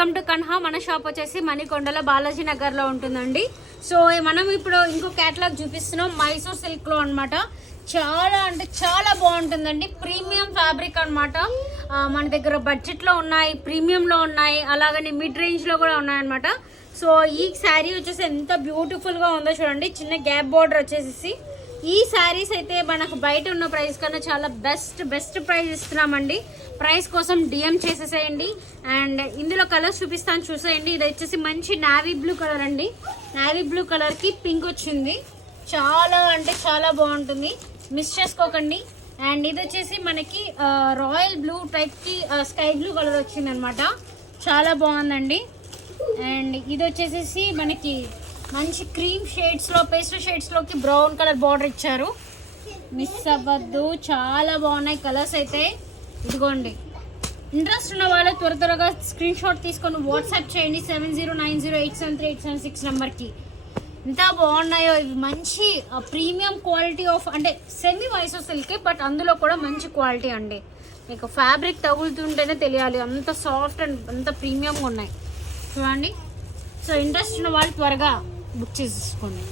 Welcome to Kanha. మన shop వచ్చేసి మణికొండలో బాలాజీ నగర్లో ఉంటుందండి. సో మనం ఇప్పుడు ఇంకో క్యాటలాగ్ చూపిస్తున్నాం మైసూర్ సిల్క్లో అనమాట. చాలా అంటే చాలా బాగుంటుందండి. ప్రీమియం ఫ్యాబ్రిక్ అనమాట. మన దగ్గర బడ్జెట్లో ఉన్నాయి, ప్రీమియంలో ఉన్నాయి, అలాగని మిడ్ రేంజ్లో కూడా ఉన్నాయన్నమాట. సో ఈ శారీ వచ్చేసి ఎంత బ్యూటిఫుల్గా ఉందో చూడండి. చిన్న గ్యాప్ బార్డర్ వచ్చేసి ఈ శారీస్ అయితే మనకు బయట ఉన్న ప్రైస్ కన్నా చాలా బెస్ట్ ప్రైస్ ఇస్తున్నామండి. ప్రైస్ కోసం డిఎం చేసేసేయండి. అండ్ ఇందులో కలర్స్ చూపిస్తాను చూసేయండి. ఇది వచ్చేసి మంచి నావీ బ్లూ కలర్ అండి. నావీ బ్లూ కలర్కి పింక్ వచ్చింది. చాలా అంటే చాలా బాగుంటుంది, మిస్ చేసుకోకండి. అండ్ ఇది వచ్చేసి మనకి రాయల్ బ్లూ టైప్కి స్కై బ్లూ కలర్ వచ్చింది అనమాట. చాలా బాగుందండి. అండ్ ఇది వచ్చేసి మనకి మంచి క్రీమ్ షేడ్స్లో, పేస్టల్ షేడ్స్లోకి బ్రౌన్ కలర్ బార్డర్ ఇచ్చారు. మిస్ అవ్వద్దు, చాలా బాగున్నాయి కలర్స్ అయితే. ఇదిగోండి, ఇంట్రెస్ట్ ఉన్న వాళ్ళు త్వరగా స్క్రీన్ షాట్ తీసుకొని వాట్సాప్ చేయండి 7090873876 నెంబర్కి. ఎంత బాగున్నాయో ఇవి. మంచి ప్రీమియం క్వాలిటీ ఆఫ్ అంటే సెమీ మైసూర్ సిల్క్, బట్ అందులో కూడా మంచి క్వాలిటీ అండి. మీకు ఫ్యాబ్రిక్ తగులుతుంటేనే తెలియాలి, అంత సాఫ్ట్ అండ్ అంత ప్రీమియంగా ఉన్నాయి చూడండి. సో ఇంట్రెస్ట్ ఉన్న వాళ్ళు త్వరగా బుక్ చేసేసుకోండి.